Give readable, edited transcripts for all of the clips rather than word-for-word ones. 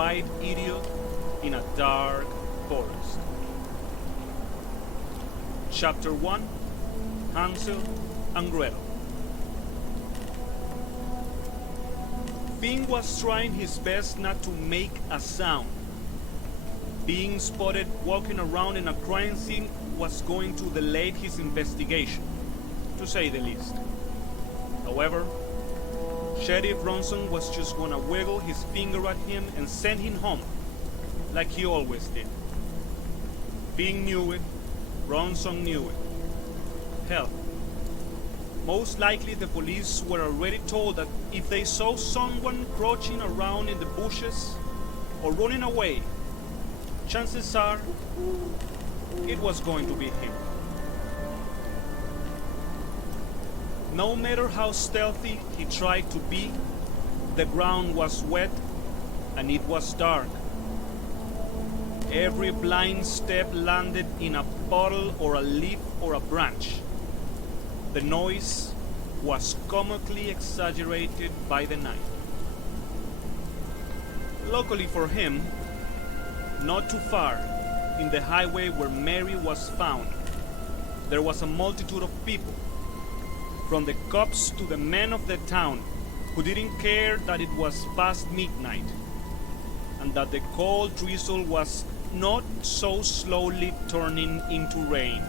bright idiot in a dark forest. Chapter 1: Hansel and Gretel. Finn was trying his best not to make a sound. Being spotted walking around in a crime scene was going to delay his investigation, to say the least. However, Sheriff Ronson was just gonna wiggle his finger at him and send him home, like he always did. Finn knew it, Ronson knew it. Hell, most likely the police were already told that if they saw someone crouching around in the bushes or running away, chances are it was going to be him. No matter how stealthy he tried to be, the ground was wet and it was dark. Every blind step landed in a puddle or a leaf or a branch. The noise was comically exaggerated by the night. Luckily for him, not too far, in the highway where Mary was found, there was a multitude of people, from the cops to the men of the town, who didn't care that it was past midnight, and that the cold drizzle was not so slowly turning into rain.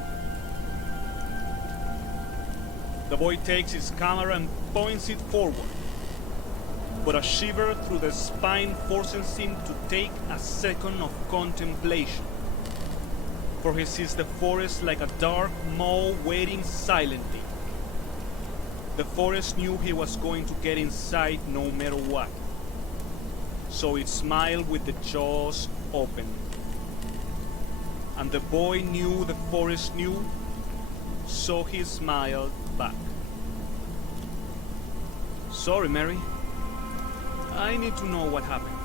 The boy takes his camera and points it forward, but a shiver through the spine forces him to take a second of contemplation, for he sees the forest like a dark maw waiting silently. The forest knew he was going to get inside no matter what, so it smiled with the jaws open. And the boy knew the forest knew, so he smiled back. Sorry, Mary. I need to know what happened.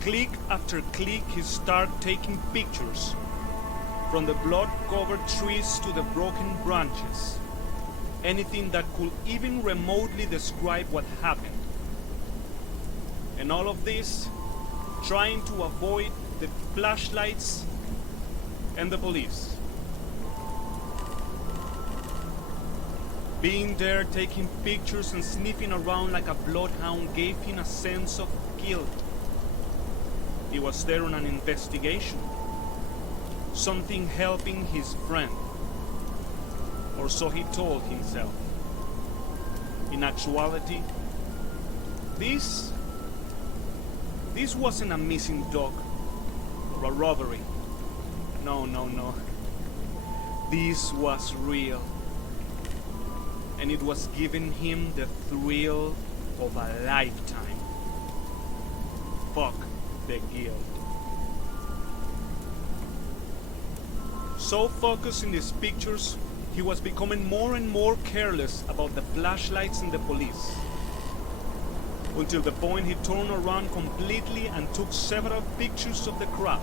Click after click, he started taking pictures, from the blood-covered trees to the broken branches. Anything that could even remotely describe what happened. And all of this, trying to avoid the flashlights and the police. Being there, taking pictures and sniffing around like a bloodhound gave him a sense of guilt. He was there on an investigation. Something helping his friend. Or so he told himself. In actuality, this wasn't a missing dog or a robbery. No. This was real. And it was giving him the thrill of a lifetime. Fuck the guilt. So focused in his pictures, he was becoming more and more careless about the flashlights and the police. Until the point he turned around completely and took several pictures of the crowd.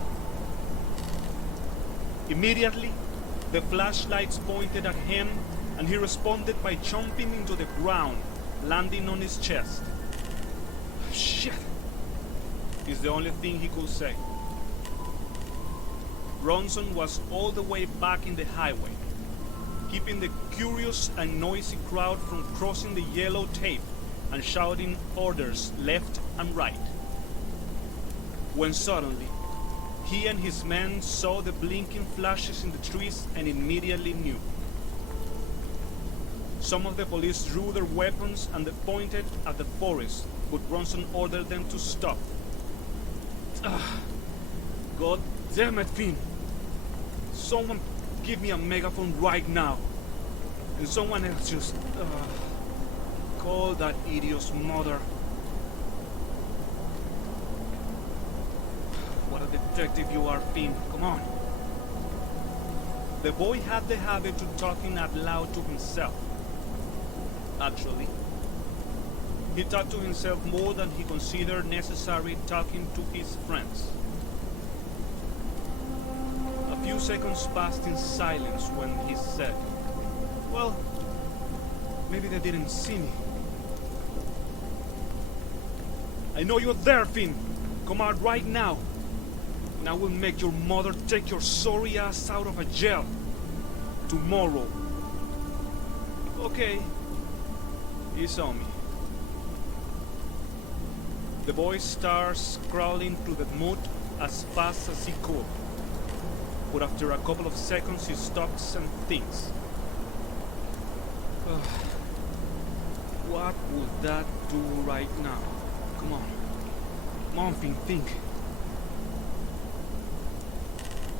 Immediately, the flashlights pointed at him, and he responded by jumping into the ground, landing on his chest. Shit, is the only thing he could say. Ronson was all the way back in the highway, keeping the curious and noisy crowd from crossing the yellow tape and shouting orders left and right. When suddenly, he and his men saw the blinking flashes in the trees and immediately knew. Some of the police drew their weapons and they pointed at the forest, but Ronson ordered them to stop. God damn it, Finn! Someone give me a megaphone right now. And someone else just call that idiot's mother. What a detective you are, Finn. Come on. The boy had the habit of talking out loud to himself. Actually, he talked to himself more than he considered necessary talking to his friends. A few seconds passed in silence when he said, "Well, maybe they didn't see me." I know you're there, Finn. Come out right now. And I will make your mother take your sorry ass out of a jail. Tomorrow. Okay. He saw me. The boy starts crawling through the mud as fast as he could. But after a couple of seconds he stops and thinks. What would that do right now? Come on. Come on, Finn, think.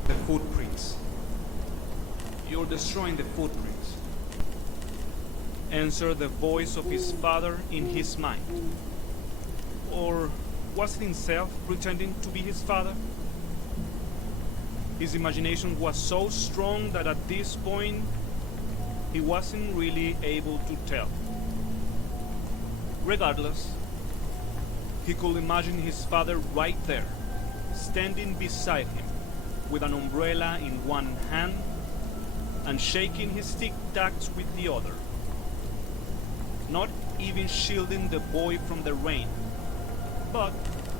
The footprints. You're destroying the footprints. Answered the voice of his father in his mind. Or was it himself pretending to be his father? His imagination was so strong that at this point he wasn't really able to tell. Regardless, he could imagine his father right there, standing beside him, with an umbrella in one hand and shaking his tic-tacs with the other, not even shielding the boy from the rain, but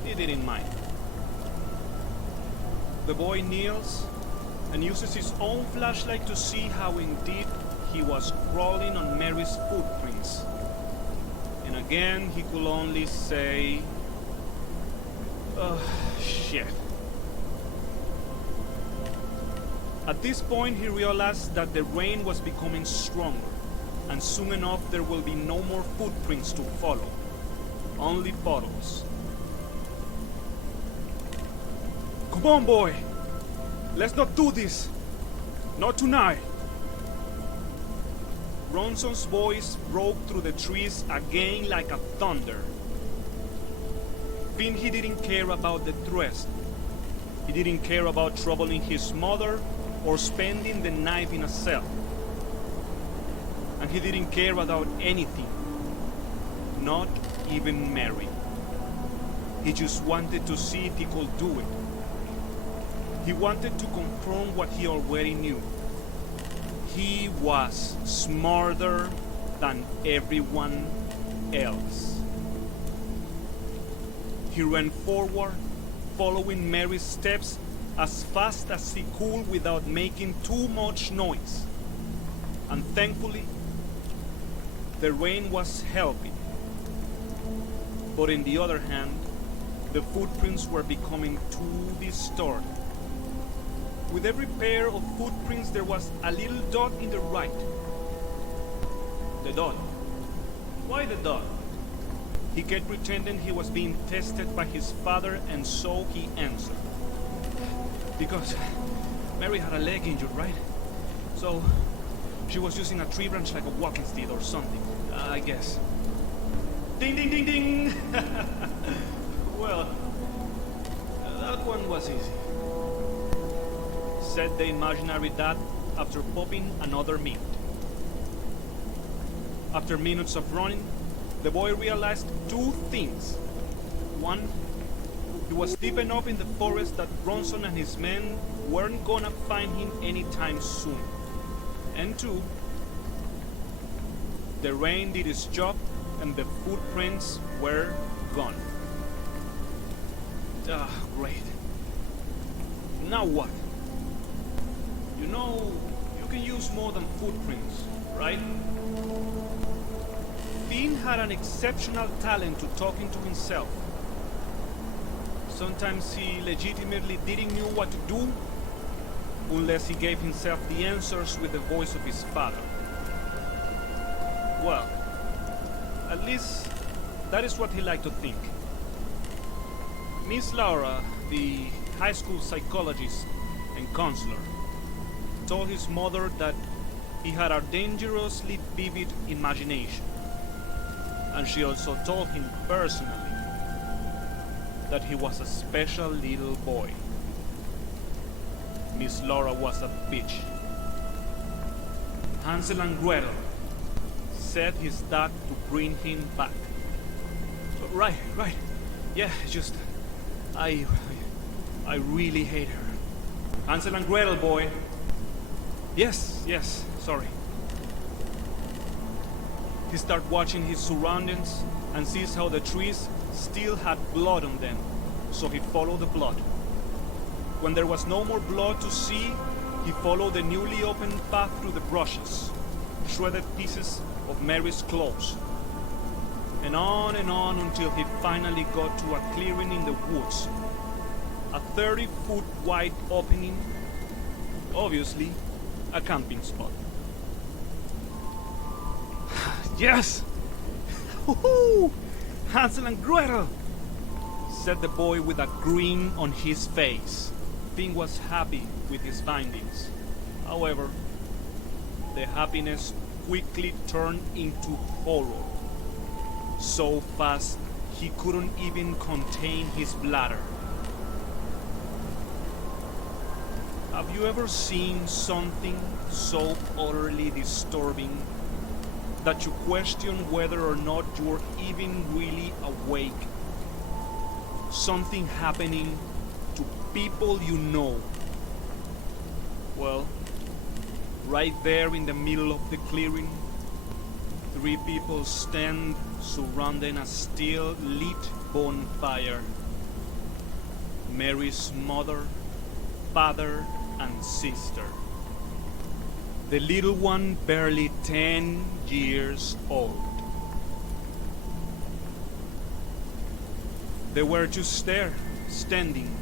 he didn't mind. The boy kneels and uses his own flashlight to see how indeed he was crawling on Mary's footprints. And again he could only say, shit. At this point he realized that the rain was becoming stronger, and soon enough there will be no more footprints to follow, only puddles. Come on, boy! Let's not do this! Not tonight! Ronson's voice broke through the trees again like a thunder. Finn, he didn't care about the threat. He didn't care about troubling his mother or spending the night in a cell. And he didn't care about anything. Not even Mary. He just wanted to see if he could do it. He wanted to confirm what he already knew. He was smarter than everyone else. He ran forward, following Mary's steps as fast as he could without making too much noise. And thankfully, the rain was helping. But on the other hand, the footprints were becoming too distorted. With every pair of footprints there was a little dot in the right. The dot. Why the dot? He kept pretending he was being tested by his father, and so he answered. Because Mary had a leg injured, right? So she was using a tree branch like a walking stick or something, I guess. Ding, ding, ding, ding! Well, that one was easy. Said the imaginary dad after popping another mint. After minutes of running, the boy realized two things. One, he was deep enough in the forest that Ronson and his men weren't gonna find him anytime soon. And two, the rain did its job and the footprints were gone. Great. Now what? You know, you can use more than footprints, right? Finn had an exceptional talent to talking to himself. Sometimes he legitimately didn't know what to do, unless he gave himself the answers with the voice of his father. Well, at least that is what he liked to think. Miss Laura, the high school psychologist and counselor, told his mother that he had a dangerously vivid imagination. And she also told him personally that he was a special little boy. Miss Laura was a bitch. Hansel and Gretel, said his dad to bring him back. Right. Yeah, just... I really hate her. Hansel and Gretel, boy. Yes, sorry. He starts watching his surroundings and sees how the trees still had blood on them, so he followed the blood. When there was no more blood to see, he followed the newly opened path through the brushes, shredded pieces of Mary's clothes, and on until he finally got to a clearing in the woods. A 30-foot wide opening, obviously a camping spot. Yes! Woohoo! Hansel and Gretel! Said the boy with a grin on his face. Finn was happy with his findings. However, the happiness quickly turned into horror. So fast he couldn't even contain his bladder. Have you ever seen something so utterly disturbing that you question whether or not you're even really awake? Something happening to people you know. Well, right there in the middle of the clearing, 3 people stand surrounding a still lit bonfire. Mary's mother, father, and sister. The little one barely 10 years old. They were just there, standing,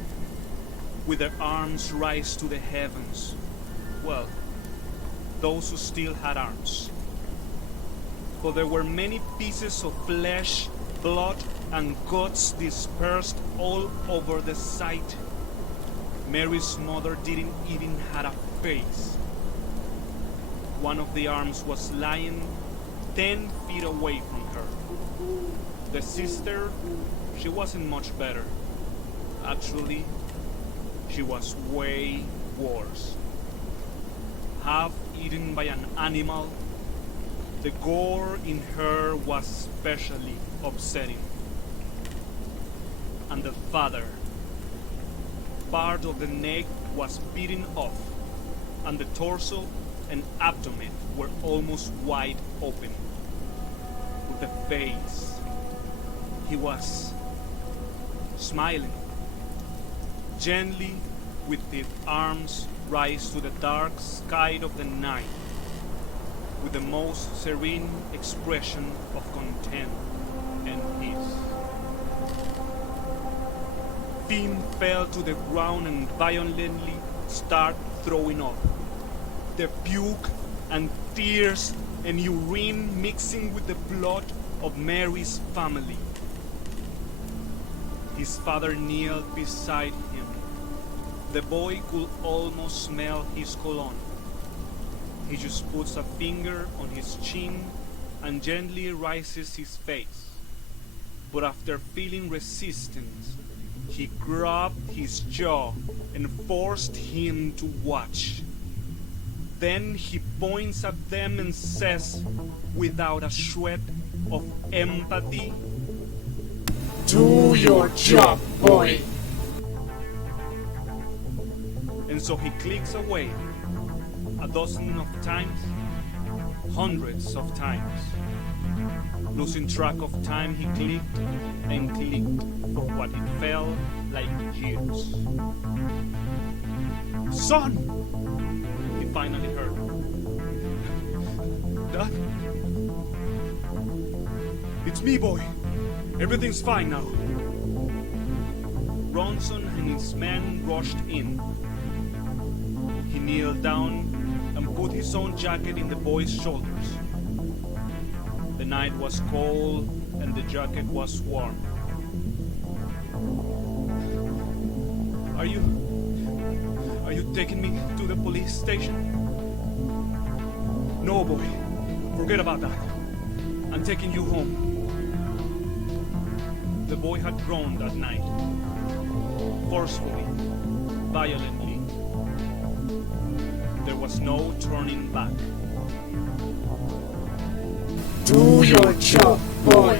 with their arms raised to the heavens. Well, those who still had arms. But there were many pieces of flesh, blood, and guts dispersed all over the site. Mary's mother didn't even have a face. One of the arms was lying 10 feet away from her. The sister, she wasn't much better. Actually, she was way worse. Half eaten by an animal, the gore in her was especially upsetting. And the father, part of the neck was beaten off, and the torso and abdomen were almost wide open. With the face, he was smiling, gently with his arms raised to the dark sky of the night, with the most serene expression of content and peace. Finn fell to the ground and violently started throwing up. The puke and tears and urine mixing with the blood of Mary's family. His father kneeled beside him. The boy could almost smell his cologne. He just puts a finger on his chin and gently raises his face. But after feeling resistance, he grabbed his jaw and forced him to watch. Then he points at them and says, without a shred of empathy, "Do your job, boy." And so he clicks away, a dozen of times, hundreds of times. Losing track of time, he clicked and clicked for what it felt like years. "Son!" he finally heard. "Dad? It's me, boy. Everything's fine now." Ronson and his men rushed in. He kneeled down and put his own jacket in the boy's shoulders. The night was cold and the jacket was warm. Are you taking me to the police station?" "No, boy. Forget about that. I'm taking you home." The boy had grown that night. Forcefully, violently. There was no turning back. Do your job, boy.